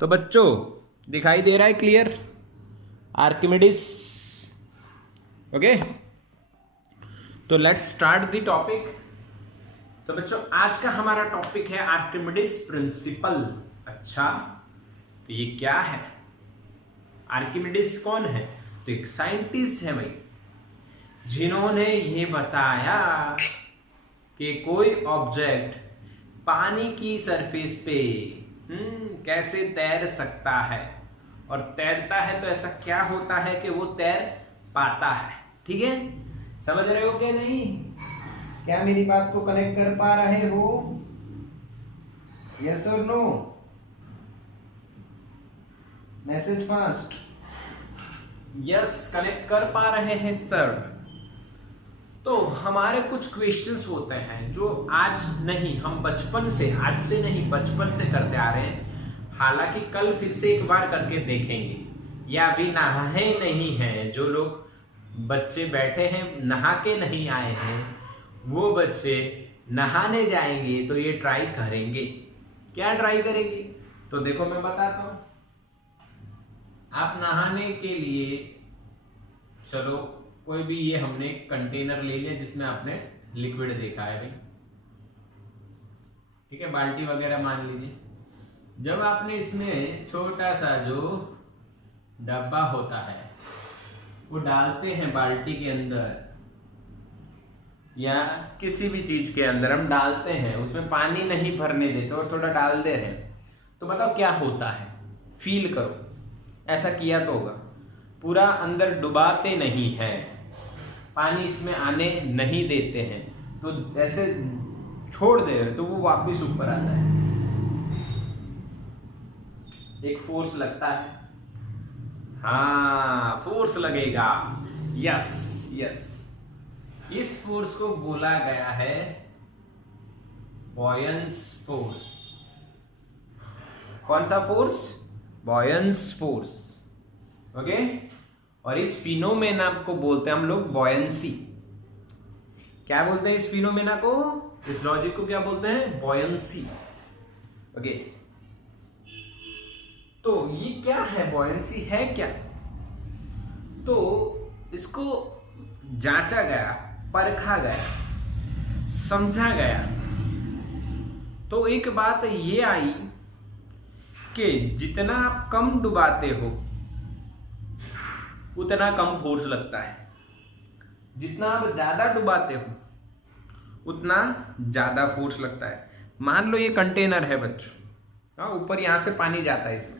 तो बच्चों दिखाई दे रहा है क्लियर? आर्किमिडीज। ओके, तो लेट्स स्टार्ट द टॉपिक। तो बच्चों आज का हमारा टॉपिक है आर्किमिडीज प्रिंसिपल। अच्छा, तो ये क्या है? आर्किमिडीज कौन है? तो एक साइंटिस्ट है भाई, जिन्होंने ये बताया कि कोई ऑब्जेक्ट पानी की सरफेस पे कैसे तैर सकता है, और तैरता है तो ऐसा क्या होता है कि वो तैर पाता है। ठीक है, समझ रहे हो क्या? नहीं, क्या मेरी बात को कनेक्ट कर पा रहे हो? यस और no? Message fast. Yes, connect कर पा रहे हैं सर। तो हमारे कुछ क्वेश्चंस होते हैं जो आज नहीं, हम बचपन से, आज से नहीं बचपन से करते आ रहे हैं। हालांकि कल फिर से एक बार करके देखेंगे, या अभी नहाए नहीं हैं जो लोग बच्चे बैठे हैं, नहा के नहीं आए हैं, वो बच्चे नहाने जाएंगे तो ये ट्राई करेंगे। क्या ट्राई करेंगे? तो देखो मैं बताता हूं। आप नहाने के लिए चलो, कोई भी ये हमने कंटेनर ले लिया जिसमें आपने लिक्विड देखा है भाई, ठीक है, बाल्टी वगैरह मान लीजिए। जब आपने इसमें छोटा सा जो डब्बा होता है वो डालते हैं बाल्टी के अंदर या किसी भी चीज के अंदर हम डालते हैं, उसमें पानी नहीं भरने देते और थोड़ा डाल दे रहे हैं, तो बताओ क्या होता है? फील करो, ऐसा किया तो होगा। पूरा अंदर डुबाते नहीं हैं, पानी इसमें आने नहीं देते हैं, तो ऐसे छोड़ दे रहे तो वो वापस ऊपर आता है। एक फोर्स लगता है, हाँ फोर्स लगेगा। यस यस, इस फोर्स को बोला गया है बॉयंस फोर्स। कौन सा फोर्स? बॉयंस फोर्स। ओके, और इस फिनोमेना को बोलते हैं हम लोग बॉयंसी। क्या बोलते हैं इस फिनोमेना को, इस लॉजिक को क्या बोलते हैं? बॉयंसी। ओके, तो ये क्या है? बॉयंसी है क्या? तो इसको जांचा गया, परखा गया, समझा गया, तो एक बात ये आई कि जितना आप कम डुबाते हो उतना कम फोर्स लगता है, जितना आप ज्यादा डुबाते हो उतना ज्यादा फोर्स लगता है। मान लो ये कंटेनर है बच्चों, हाँ, ऊपर यहां से पानी जाता है इसमें,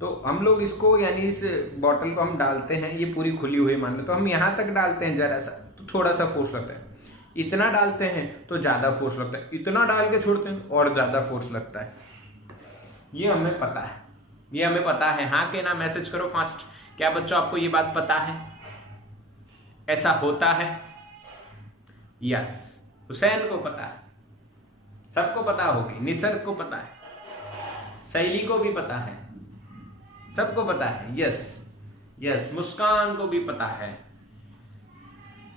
तो हम लोग इसको यानी इस बॉटल को हम डालते हैं, ये पूरी खुली हुई मान लो, तो हम यहां तक डालते हैं जरा सा, तो थोड़ा सा फोर्स लगता है। इतना डालते हैं तो ज्यादा फोर्स लगता है, इतना डाल के छोड़ते हैं और ज्यादा फोर्स लगता है। ये हमें पता है, ये हमें पता है। हाँ के ना मैसेज करो फास्ट। क्या बच्चों आपको ये बात पता है? ऐसा होता है? यस, हुसैन को पता है, सबको पता होगी, निसर्ग को पता है, शैली को भी पता है, सबको पता है। यस यस, मुस्कान को भी पता है,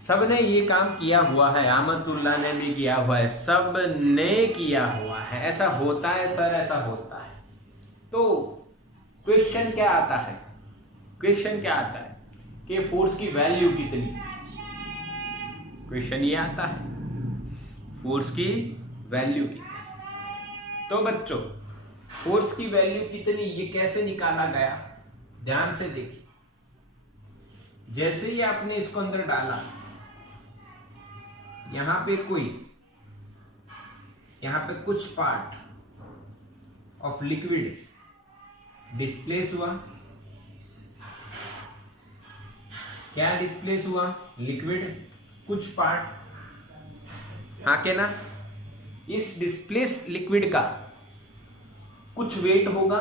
सबने ये काम किया हुआ है, आमतुल्लाह ने भी किया हुआ है, सब ने किया हुआ है। ऐसा होता है सर, ऐसा होता है। तो क्वेश्चन क्या आता है? क्वेश्चन क्या आता है कि फोर्स की वैल्यू कितनी? क्वेश्चन ये आता है, फोर्स की वैल्यू कितनी। तो बच्चों फोर्स की वैल्यू कितनी, ये कैसे निकाला गया? ध्यान से देखिए। जैसे ही आपने इसको अंदर डाला, यहां पे कुछ पार्ट ऑफ लिक्विड डिस्प्लेस हुआ। क्या डिस्प्लेस हुआ? लिक्विड, कुछ पार्ट। हाँ के ना? इस डिस्प्लेस्ड लिक्विड का कुछ वेट होगा,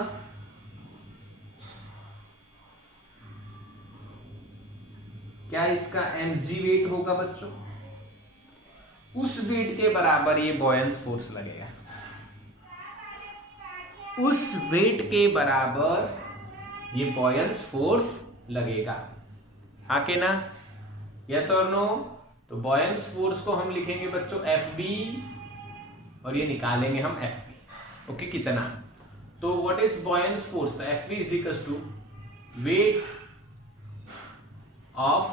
क्या इसका mg वेट होगा बच्चों? उस वेट के बराबर ये बॉयंस फोर्स लगेगा, उस वेट के बराबर ये बॉयंस फोर्स लगेगा। हाँ के ना? यस और नो? तो बॉयंस फोर्स को हम लिखेंगे बच्चों Fb, और ये निकालेंगे हम Fb। ओके, कितना? तो व्हाट इज बॉयंस फोर्स? तो Fv is equal to weight of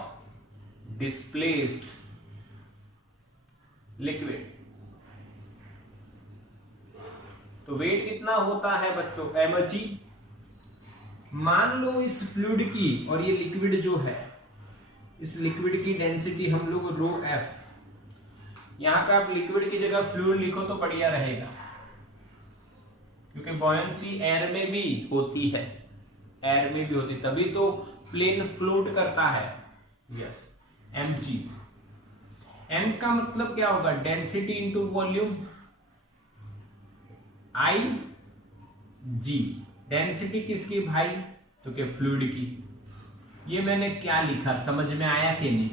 displaced liquid. तो वेट कितना होता है बच्चों? mg। मान लो इस फ्लूइड की और ये लिक्विड जो है, इस लिक्विड की डेंसिटी हम लोग रो एफ, यहां पे आप लिक्विड की जगह फ्लूइड लिखो तो बढ़िया रहेगा, क्योंकि बॉयंसी एयर में भी होती है, एयर में भी होती, तभी तो प्लेन फ्लोट करता है। Yes, mg। m का मतलब क्या होगा? डेंसिटी इंटू वॉल्यूम, आई जी। डेंसिटी किसकी भाई? तो क्या फ्लूइड की। ये मैंने क्या लिखा, समझ में आया कि नहीं?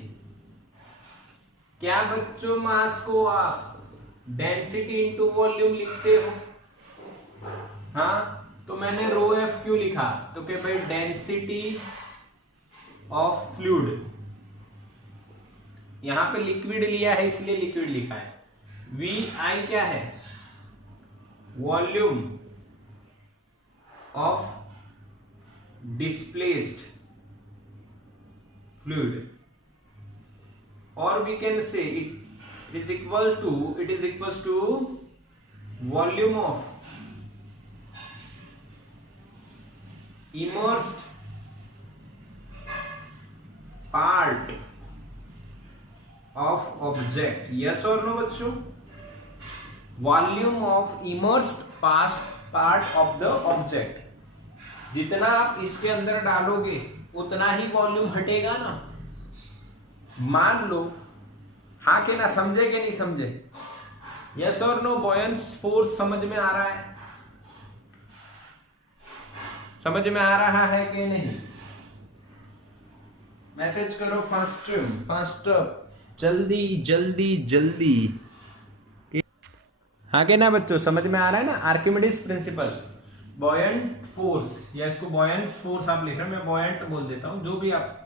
क्या बच्चों मास को आप डेंसिटी इंटू वॉल्यूम लिखते हो? हाँ, तो मैंने रो एफ क्यों लिखा? तो क्या भाई डेंसिटी ऑफ फ्लूइड, यहां पे लिक्विड लिया है इसलिए लिक्विड लिखा है। वी आई क्या है? Volume of displaced fluid, or we can say it is equals to volume of immersed part of object। yes or no बच्चों? Volume of immersed part of the object, जितना आप इसके अंदर डालोगे उतना ही वॉल्यूम हटेगा ना। मान लो, हाँ के ना, समझे कि नहीं समझे? यस और नो? बॉयंस फोर्स समझ में आ रहा है? समझ में आ रहा है कि नहीं? मैसेज करो फास्ट, जल्दी जल्दी जल्दी। हाँ के ना बच्चों, समझ में आ रहा है ना? आर्किमिडीज प्रिंसिपल, बॉयंट फोर्स, या इसको बॉयंस फोर्स आप लिख रहे हो, मैं बॉयंट बोल देता हूं, जो भी आप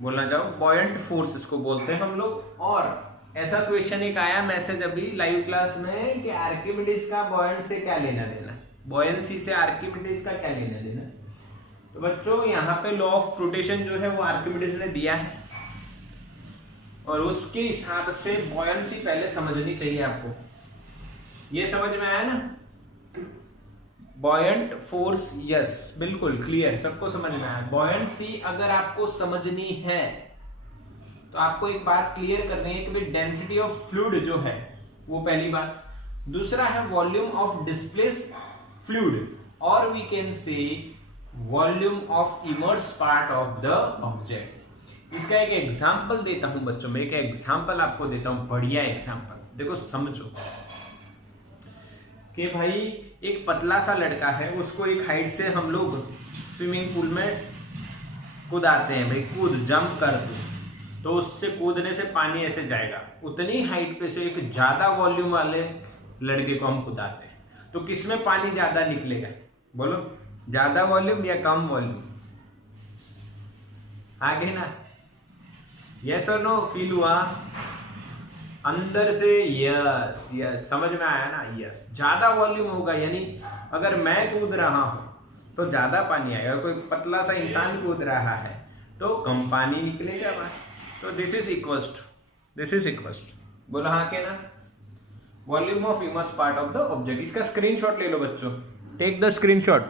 बोलना चाहो, बॉयंट फोर्स इसको बोलते हैं हम लोग। और ऐसा क्वेश्चन एक आया मैसेज अभी लाइव क्लास में कि आर्किमिडीज का बॉयंट से क्या लेना देना, बॉयंसी से आर्किमिडीज का क्या लेना देना। तो बच्चों यहाँ पे लॉ ऑफ रोटेशन जो है वो आर्किमिडीज ने दिया है, और उसके हिसाब से बॉयंसी पहले समझनी चाहिए आपको। ये समझ में आया ना? बॉयंट फोर्स, यस बिल्कुल क्लियर, सबको समझ में आया। बॉयंसी अगर आपको समझनी है तो आपको एक बात क्लियर करनी है कि भाई डेंसिटी ऑफ फ्लूइड जो है वो पहली बात, दूसरा है वॉल्यूम ऑफ डिस्प्लेस्ड फ्लूइड, और we can say volume of immerse part of the object. इसका एक एग्जांपल देता हूं बच्चों, मैं एक एग्जांपल आपको देता हूं, बढ़िया एग्जांपल, देखो समझो कि भाई एक पतला सा लड़का है, उसको एक हाइट से हम लोग स्विमिंग पूल में कूदाते हैं, भाई कूद जंप कर दो, तो उससे कूदने से पानी ऐसे जाएगा, उतनी हाइट पे से एक ज्यादा वॉल्यूम वाले लड़के को हम कूदाते हैं, तो किसमें पानी ज्यादा निकलेगा? बोलो, ज्यादा वॉल्यूम या कम वॉल्यूम? आगे ना, यस और नो? फील हुआ अंदर से? यस यस, समझ में आया ना? यस, ज्यादा वॉल्यूम होगा, यानी अगर मैं कूद रहा हूं तो ज्यादा पानी आएगा, कोई पतला सा इंसान कूद रहा है तो कम पानी निकलेगा बाहर। तो दिस इज इक्वल्स टू, बोलो हाँ के ना, volume of immerse part of the object. इसका स्क्रीनशॉट ले लो बच्चों, टेक द स्क्रीनशॉट।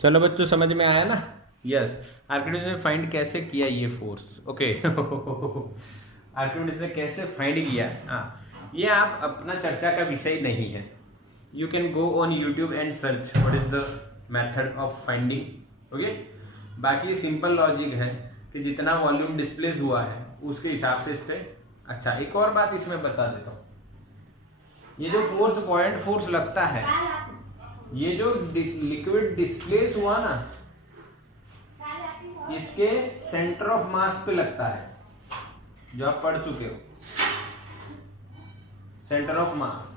चलो बच्चों, समझ में आया ना? यस, आर्किमिडीज ने फाइंड कैसे किया ये फोर्स, ओके आर्किमिडीज ने कैसे फाइंड किया, हाँ, ये आप अपना चर्चा का विषय नहीं है। You can go on YouTube and search what is the method of finding, okay. बाकी सिंपल लॉजिक है कि जितना वॉल्यूम डिस्प्लेस हुआ है उसके हिसाब से इस पे। अच्छा, एक और बात इसमें बता देता हूँ, ये जो फोर्स बॉयंट फोर्स लगता है, ये जो लिक्विड डिस्प्लेस हुआ ना, इसके सेंटर ऑफ मास पे लगता है, जो आप पढ़ चुके हो, सेंटर ऑफ मास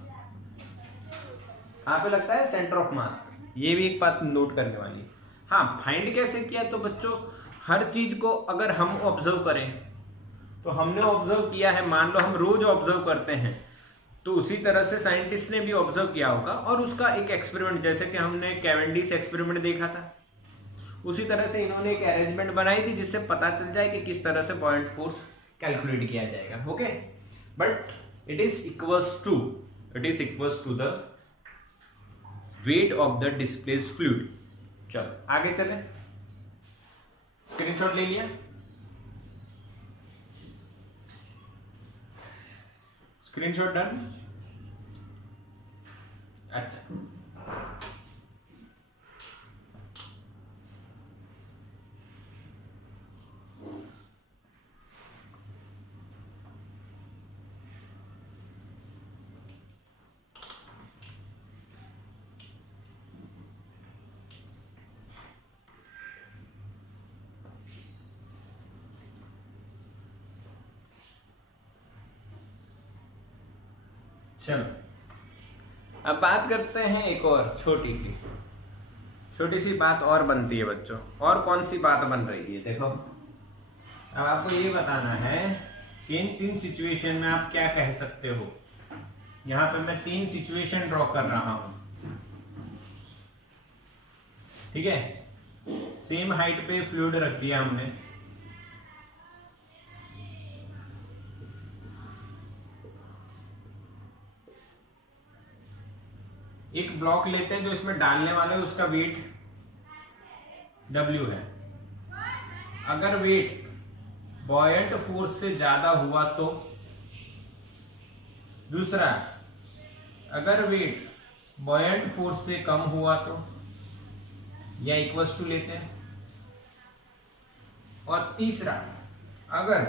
कहां पे लगता है? सेंटर ऑफ मास पे। ये भी एक बात नोट करने वाली है। हाँ, फाइंड कैसे किया? तो बच्चों, हर चीज को अगर हम ऑब्जर्व करें, तो हमने ऑब्जर्व किया है, मान लो हम रोज ऑब्जर्व करते हैं, तो उसी तरह से साइंटिस्ट ने भी ऑब्जर्व किया होगा और उसका एक एक्सपेरिमेंट, जैसे कि हमने कैवेंडिश एक्सपेरिमेंट देखा था, उसी तरह से इन्होंने एक अरेंजमेंट बनाई थी जिससे पता चल जाए कि किस तरह से बॉयंट फोर्स कैलकुलेट किया जाएगा। Okay, but it is equals to the weight of the displaced fluid. चलो आगे चले, स्क्रीनशॉट ले लिया, स्क्रीनशॉट डन। अच्छा, चलो अब बात करते हैं एक और छोटी सी बात और बनती है बच्चों। और कौन सी बात बन रही है, देखो अब आपको ये बताना है कि इन 3 सिचुएशन में आप क्या कह सकते हो। यहाँ पे मैं 3 सिचुएशन ड्रॉ कर रहा हूं, ठीक है। सेम हाइट पे फ्लूइड रख दिया हमने, एक ब्लॉक लेते हैं जो इसमें डालने वाले हैं, उसका वेट W है। अगर वेट बॉयंट फोर्स से ज्यादा हुआ तो, दूसरा अगर वेट बॉयंट फोर्स से कम हुआ तो, या इक्वल्स टू लेते हैं, और तीसरा अगर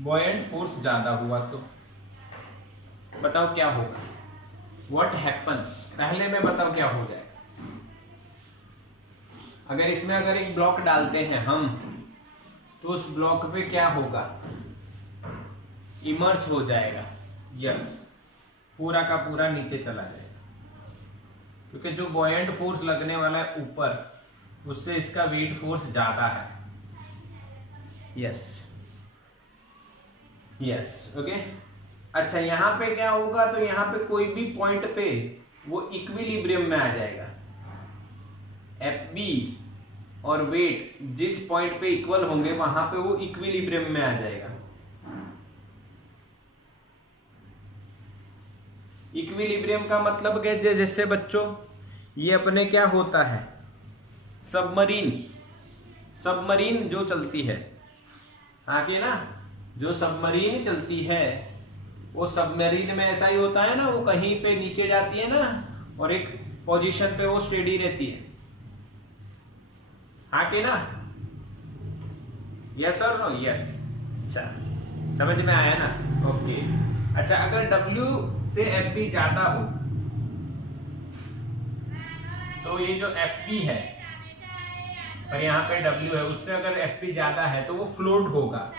बॉयंट फोर्स ज्यादा हुआ तो। बताओ क्या होगा, What happens? पहले में बताओ क्या हो जाएगा। अगर इसमें अगर एक ब्लॉक डालते हैं हम, तो उस ब्लॉक पे क्या होगा, इमर्स हो जाएगा, यस, पूरा का पूरा नीचे चला जाएगा, क्योंकि जो बॉयंट फोर्स लगने वाला है ऊपर, उससे इसका वेट फोर्स ज्यादा है। Yes yes, okay. अच्छा, यहां पे क्या होगा, तो यहां पे कोई भी पॉइंट पे वो इक्विलिब्रियम में आ जाएगा। Fb और वेट जिस पॉइंट पे इक्वल होंगे वहां पे वो इक्विलिब्रियम में आ जाएगा। इक्विलिब्रियम का मतलब क्या, जैसे बच्चों ये अपने क्या होता है, सबमरीन जो चलती है, आगे ना, जो सबमरीन चलती है, वो सबमरीन में ऐसा ही होता है ना, वो कहीं पे नीचे जाती है ना, और एक पोजीशन पे वो स्टेडी रहती है, हाँ कि ना, यस और नो, यस। अच्छा, समझ में आया ना, ओके। अच्छा, अगर W से FB ज्यादा हो, तो ये जो FB है और यहाँ पे W है, उससे अगर FB ज्यादा है तो वो फ्लोट होगा।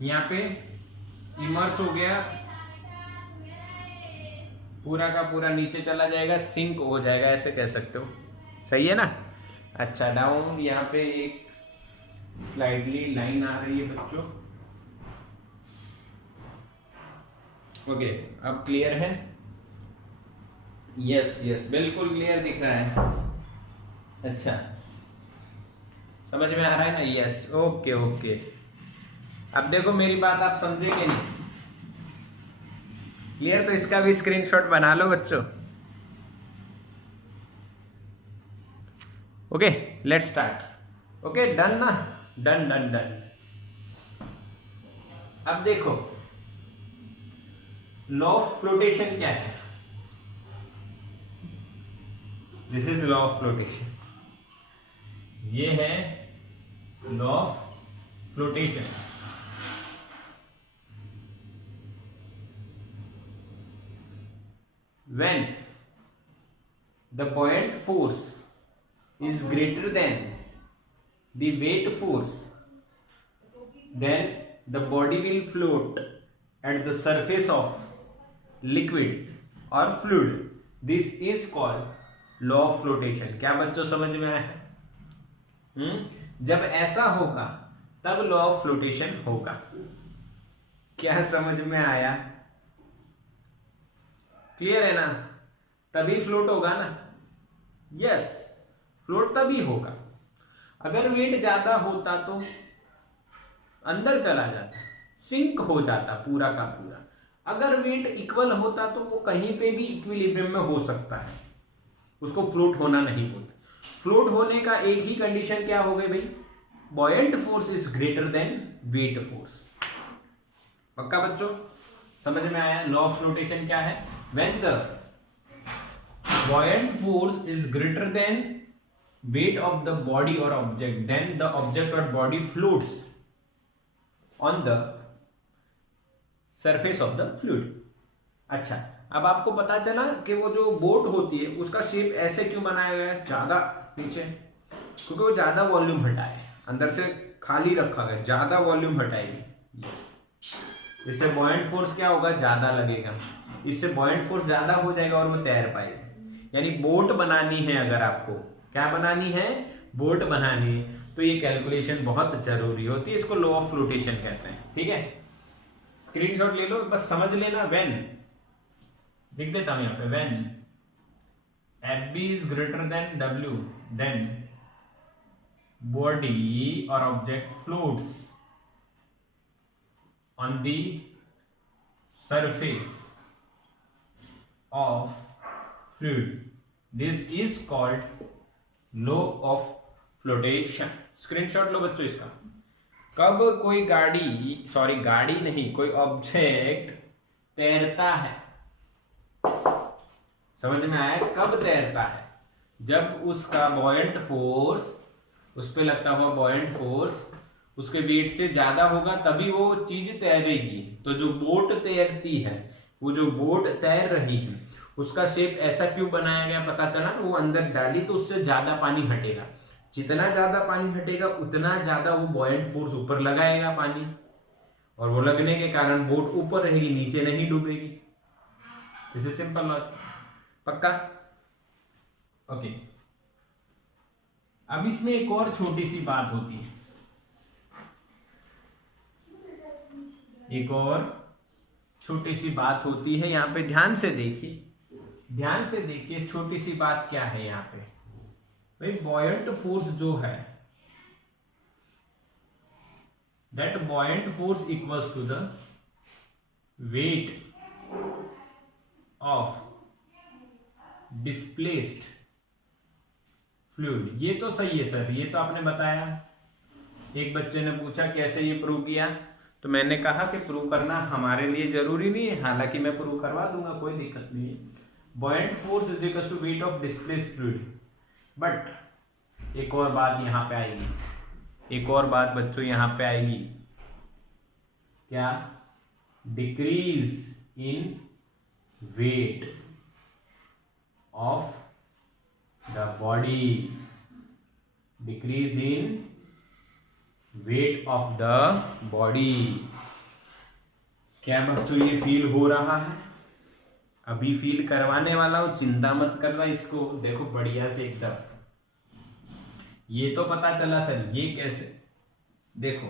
यहाँ पे इमर्स हो गया, पूरा का पूरा नीचे चला जाएगा, सिंक हो जाएगा, ऐसे कह सकते हो, सही है ना। अच्छा, डाउन, यहाँ पे एक स्लाइडली लाइन आ रही है बच्चों, ओके। अब क्लियर है, यस यस, बिल्कुल क्लियर दिख रहा है। अच्छा, समझ में आ रहा है ना, यस, ओके ओके। अब देखो मेरी बात आप समझेंगे नहीं, क्लियर, तो इसका भी स्क्रीनशॉट बना लो बच्चों। Okay, let's start. Okay, done ना, डन डन डन। अब देखो लॉ ऑफ फ्लोटेशन क्या है, this is law of flotation, ये है law of flotation. When the buoyant force is greater than the weight force, then the body will float at the surface of liquid or fluid. This is called law of flotation. क्या बच्चों समझ में आया है? जब ऐसा होगा तब लॉ ऑफ फ्लोटेशन होगा। क्या समझ में आया? क्लियर है ना? तभी फ्लोट होगा ना। यस, फ्लोट तभी होगा। अगर वेट ज्यादा होता तो अंदर चला जाता, सिंक हो जाता पूरा का पूरा। अगर वेट इक्वल होता तो वो कहीं पे भी इक्विलिब्रियम में हो सकता है, उसको फ्लोट होना नहीं होता। फ्लोट होने का एक ही कंडीशन क्या हो गई भाई? Buoyant force is greater then weight force. पक्का बच्चों? समझ में आया? लॉ ऑफ फ्लोटेशन क्या है? When the buoyant force is greater then weight of the body or object, then the object or body floats on the surface of the fluid। अच्छा, अब आपको पता चला कि वो जो बोट होती है उसका शेप ऐसे क्यों बनाया गया है, ज्यादा नीचे, क्योंकि वो ज्यादा वॉल्यूम हटाए, अंदर से खाली रखा गया, ज्यादा वॉल्यूम हटाएगी। इससे बॉयंट फोर्स क्या होगा? ज्यादा लगेगा। इससे बॉयंट फोर्स ज्यादा हो जाएगा और वो तैर पाएगी। यानी बोट बनानी है, अगर आपको क्या बनानी है? बोट बनानी है, तो ये कैलकुलेशन बहुत जरूरी होती है। इसको लॉ ऑफ फ्लोटेशन कहते हैं। ठीक है, स्क्रीनशॉट ले लो, बस समझ लेना। व्हेन लिख देता हूं यहां पे, when FB is greater than W, then body और object floats on the surface of fluid. This is called law of flotation. Screenshot लो बच्चों इसका। कब कोई गाड़ी नहीं, कोई ऑब्जेक्ट तैरता है, समझ में आया? कब तैरता है? जब उसका बॉयंट फोर्स, उस पे लगता हुआ बॉयंट फोर्स उसके वेट से ज्यादा होगा, तभी वो चीज तैरेगी। तो जो बोट तैरती है, वो जो बोट तैर रही है, उसका शेप ऐसा क्यों बनाया गया? पता चला ना, वो अंदर डाली तो उससे ज्यादा पानी हटेगा। जितना ज्यादा पानी हटेगा उतना ज्यादा वो बॉयंट फोर्स ऊपर लगाएगा पानी, और वो लगने के कारण बोट ऊपर रहेगी, नीचे नहीं डूबेगी। This is simple logic. पक्का? ओके, अब इसमें एक और छोटी सी बात होती है, एक और छोटी सी बात होती है। यहां पे ध्यान से देखिए, ध्यान से देखिए, छोटी सी बात क्या है यहां पे भाई? बॉयंट फोर्स जो है, that buoyant force equals to the weight of displaced fluid. ये तो सही है सर, ये तो आपने बताया। एक बच्चे ने पूछा कैसे ये प्रूव किया, तो मैंने कहा कि प्रूव करना हमारे लिए जरूरी नहीं है, हालांकि मैं प्रूव करवा दूंगा, कोई दिक्कत नहीं है। Buoyant force is equal to weight of displaced fluid. But एक और बात यहां पे आएगी, एक और बात बच्चों यहां पे आएगी। क्या? Decrease in wait of the body, decrease in wait of the body. क्या बच्चों ये फील हो रहा है? अभी फील करवाने वाला हूं, चिंता मत करना इसको। देखो बढ़िया से एकदम, ये तो पता चला सर, ये कैसे? देखो,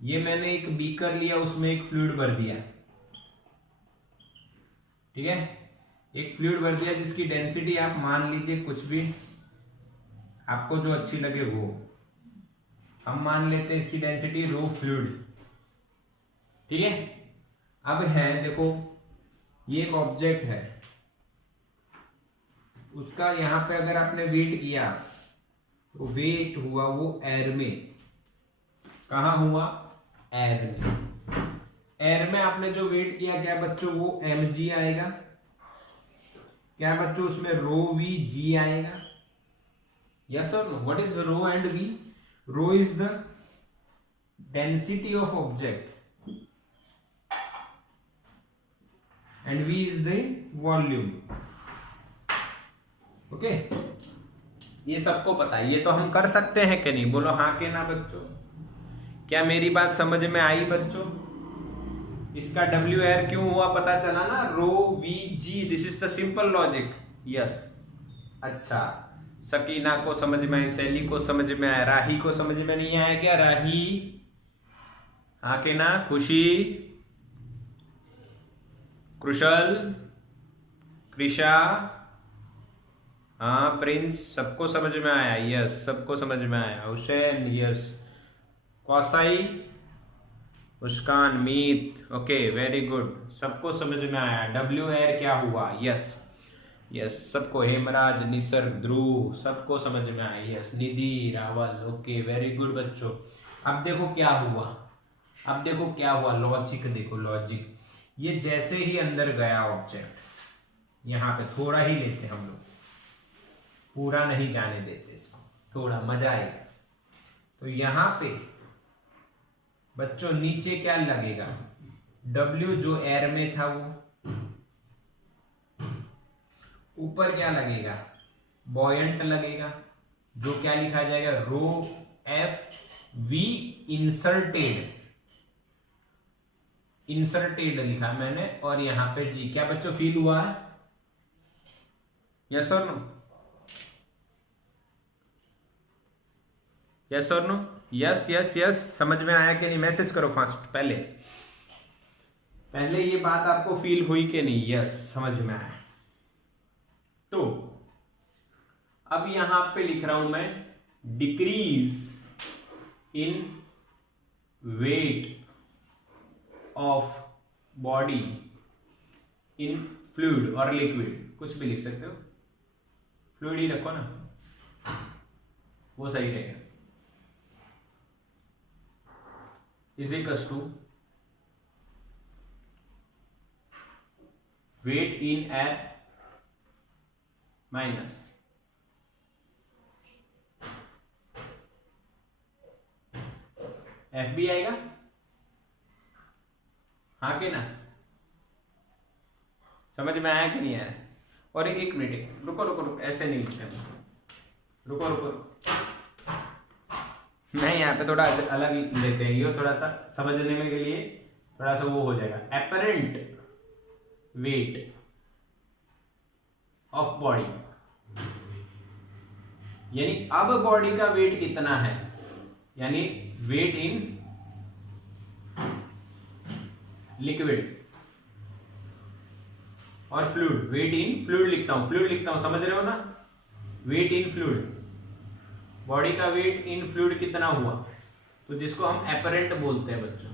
ये मैंने एक बीकर लिया, उसमें एक फ्लूइड भर दिया, ठीक है? एक फ्लूइड भर दिया जिसकी डेंसिटी आप मान लीजिए कुछ भी आपको जो अच्छी लगे वो, हम मान लेते हैं इसकी डेंसिटी रो फ्लूइड, ठीक है? अब है, देखो ये एक ऑब्जेक्ट है, उसका यहां पे अगर आपने वेट किया तो वेट हुआ वो एयर में। कहां हुआ? एयर में। एयर में आपने जो वेट किया, क्या बच्चों वो mg आएगा? क्या बच्चों उसमें रो वी जी आएगा? यस और no? What is rho and V? Rho is the density of object and V is the volume। Okay, ये सबको पता है, ये तो हम कर सकते हैं कि नहीं? बोलो हाँ के ना बच्चों। क्या मेरी बात समझ में आई बच्चों? इसका डब्ल्यू एयर क्यों हुआ पता चला ना? Rho V g, this is the simple logic. Yes, अच्छा सकीना को समझ में आई, सैली को समझ में आया, राही को समझ में नहीं आया क्या? राही, हाँ के ना? खुशी, कुशल, कृषा, हाँ प्रिंस, सबको समझ में आया? यस, सबको समझ में आया। हुसैन, यस। कौसाई, मुस्कान, मीत, ओके वेरी गुड, सबको समझ में आया। डब्ल्यू एर क्या हुआ? यस यस, सबको। हेमराज, निसर्ग, ध्रुव, सबको समझ में आया। यस। निधि, रावल, ओके वेरी गुड बच्चों। अब देखो क्या हुआ, अब देखो क्या हुआ, लॉजिक देखो, लॉजिक। ये जैसे ही अंदर गया ऑब्जेक्ट, यहाँ पे थोड़ा ही लेते हम लोग, पूरा नहीं जाने देते इसको, थोड़ा मजा आएगा। तो यहाँ पे बच्चों नीचे क्या लगेगा? W जो एयर में था वो, ऊपर क्या लगेगा? बॉयंट लगेगा, जो क्या लिखा जाएगा? रो एफ वी इंसर्टेड, इंसर्टेड लिखा मैंने, और यहां पे जी। क्या बच्चों फील हुआ है? यस और नो? यस और नो? यस यस यस, समझ में आया कि नहीं? मैसेज करो फास्ट, पहले पहले ये बात आपको फील हुई कि नहीं? यस, समझ में आया। तो अब यहां पे लिख रहा हूं मैं, decrease in wait of body in fluid और लिक्विड, कुछ भी लिख सकते हो, फ्लूइड ही रखो ना, वो सही रहेगा। Is equals to weight in air minus F B आएगा, हाँ के ना? समझ में आया कि नहीं आया? और एक मिनट, रुको रुको रुको, ऐसे नहीं लिखते, रुको रुको रुको, मैं यहाँ पे थोड़ा अलग लेते हैं, ये थोड़ा सा समझने में के लिए थोड़ा सा वो हो जाएगा। एपरेंट वेट ऑफ बॉडी, यानी अब बॉडी का वेट कितना है, यानी वेट इन लिक्विड और फ्लूइड, वेट इन फ्लूइड लिखता हूं, फ्लूइड लिखता हूं, समझ रहे हो ना? वेट इन फ्लूइड, बॉडी का वेट इन फ्लूइड कितना हुआ, तो जिसको हम एपरेंट बोलते हैं बच्चों।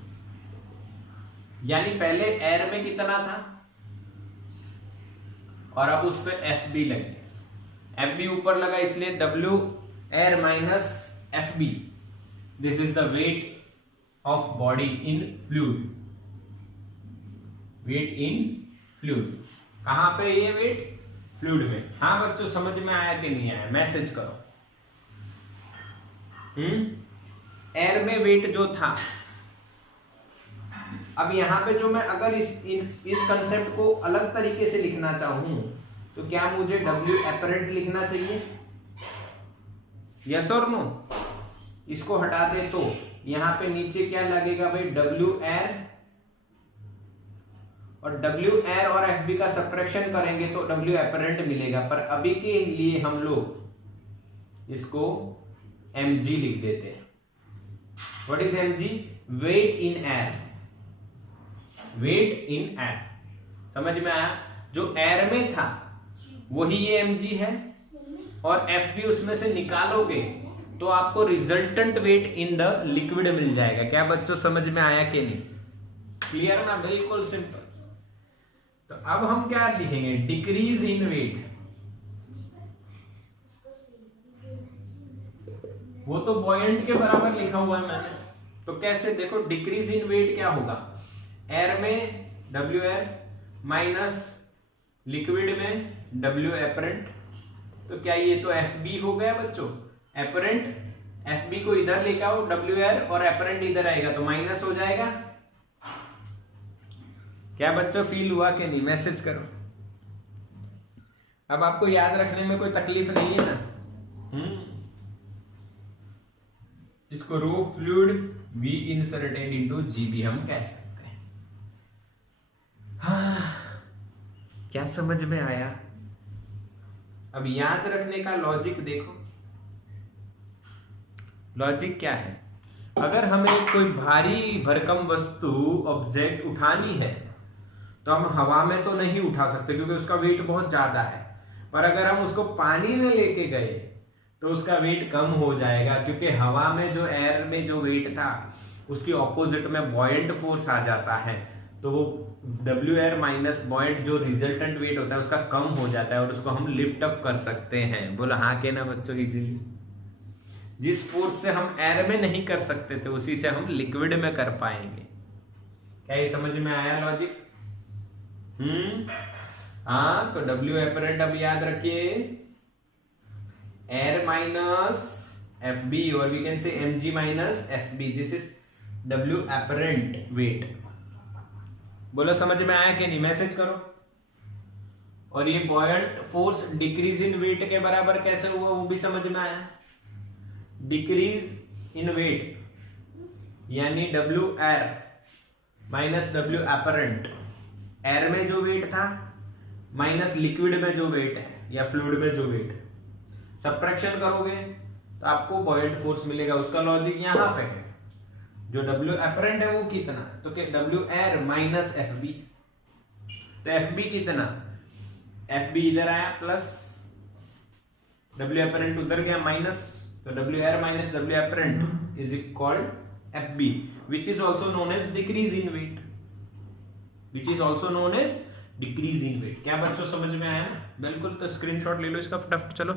यानी पहले एयर में कितना था और अब उस पर एफ बी लगे, एफ बी ऊपर लगा, इसलिए W air minus F B, this is the weight of body in fluid, weight in fluid. कहां पे ये वेट? फ्लूइड में। हाँ बच्चों, समझ में आया कि नहीं आया? मैसेज करो। एयर में वेट जो था, अब यहां पे जो मैं अगर इस कंसेप्ट को अलग तरीके से लिखना चाहूं, तो क्या मुझे W एपरेंट लिखना चाहिए? यस और नो? इसको हटा दे तो यहां पे नीचे क्या लगेगा भाई? W एयर, और W एयर और FB का सब्ट्रैक्शन करेंगे तो W एपरेंट मिलेगा। पर अभी के लिए हम लोग इसको mg लिख देते हैं। What is mg? Weight in air, weight in air. समझ में आया? जो एयर में था वही ये mg है, और FB उसमें से निकालोगे तो आपको resultant weight in the liquid मिल जाएगा। क्या बच्चों समझ में आया कि नहीं? क्लियर ना? बिल्कुल सिंपल। तो अब हम क्या लिखेंगे? डिक्रीज इन वेट, वो तो बॉयंट के बराबर लिखा हुआ है मैंने, तो कैसे? देखो, डिक्रीज इन वेट क्या होगा? एयर में W एयर माइनस लिक्विड में W एपरेंट, तो क्या ये तो FB हो गया बच्चों? एपरेंट, FB को इधर लेके आओ, W एयर और एपरेंट इधर आएगा तो माइनस हो जाएगा। क्या बच्चों फील हुआ कि नहीं? मैसेज करो। अब आपको याद रखने में कोई तकलीफ नहीं है ना? इसको रो फ्लूइड वी इंसर्टेड इनटू जी भी हम कह सकते हैं। हाँ, क्या समझ में आया? अब याद रखने का लॉजिक देखो, लॉजिक क्या है, अगर हमें कोई भारी भरकम वस्तु ऑब्जेक्ट उठानी है तो हम हवा में तो नहीं उठा सकते क्योंकि उसका वेट बहुत ज्यादा है, पर अगर हम उसको पानी में लेके गए तो उसका वेट कम हो जाएगा, क्योंकि हवा में जो एयर में जो वेट था उसकी ऑपोजिट में बॉयंट फोर्स आ जाता है, तो वो डब्ल्यू एयर माइनस बॉयंट जो रिजल्टेंट वेट होता है उसका कम हो जाता है और उसको हम लिफ्ट अप कर सकते हैं। बोलो हाँ के ना बच्चों, इजीली। जिस फोर्स से हम एयर में नहीं कर सकते थे उसी से हम लिक्विड में कर पाएंगे। क्या ये समझ में आया लॉजिक? हाँ, तो डब्ल्यू एपरेंट अब याद रखिए, एयर माइनस एफ बी, और we can say M G minus F B, this is W apparent weight. बोलो समझ में आया कि नहीं? मैसेज करो। और ये buoyant force decrease in weight के बराबर कैसे हुआ वो भी समझ में आया। डिक्रीज इन वेट यानी W air minus W apparent, air में जो वेट था माइनस लिक्विड में जो वेट है या फ्लूइड में जो वेट, सबट्रैक्शन करोगे तो आपको बॉयंट फोर्स मिलेगा। उसका लॉजिक यहां पे है, जो डब्ल्यू एपरेंट है वो कितना, तो क्या W air minus F B, तो एफ बी कितना, एफ बी इधर आया प्लस, डब्ल्यू एपरेंट उधर गया माइनस, तो W air minus W apparent is equalled F B, which is also known as decrease in weight, which is also known as decrease in weight. क्या बच्चों समझ में आया ना? बिल्कुल। तो स्क्रीनशॉट ले लो इसका फटाफट, चलो।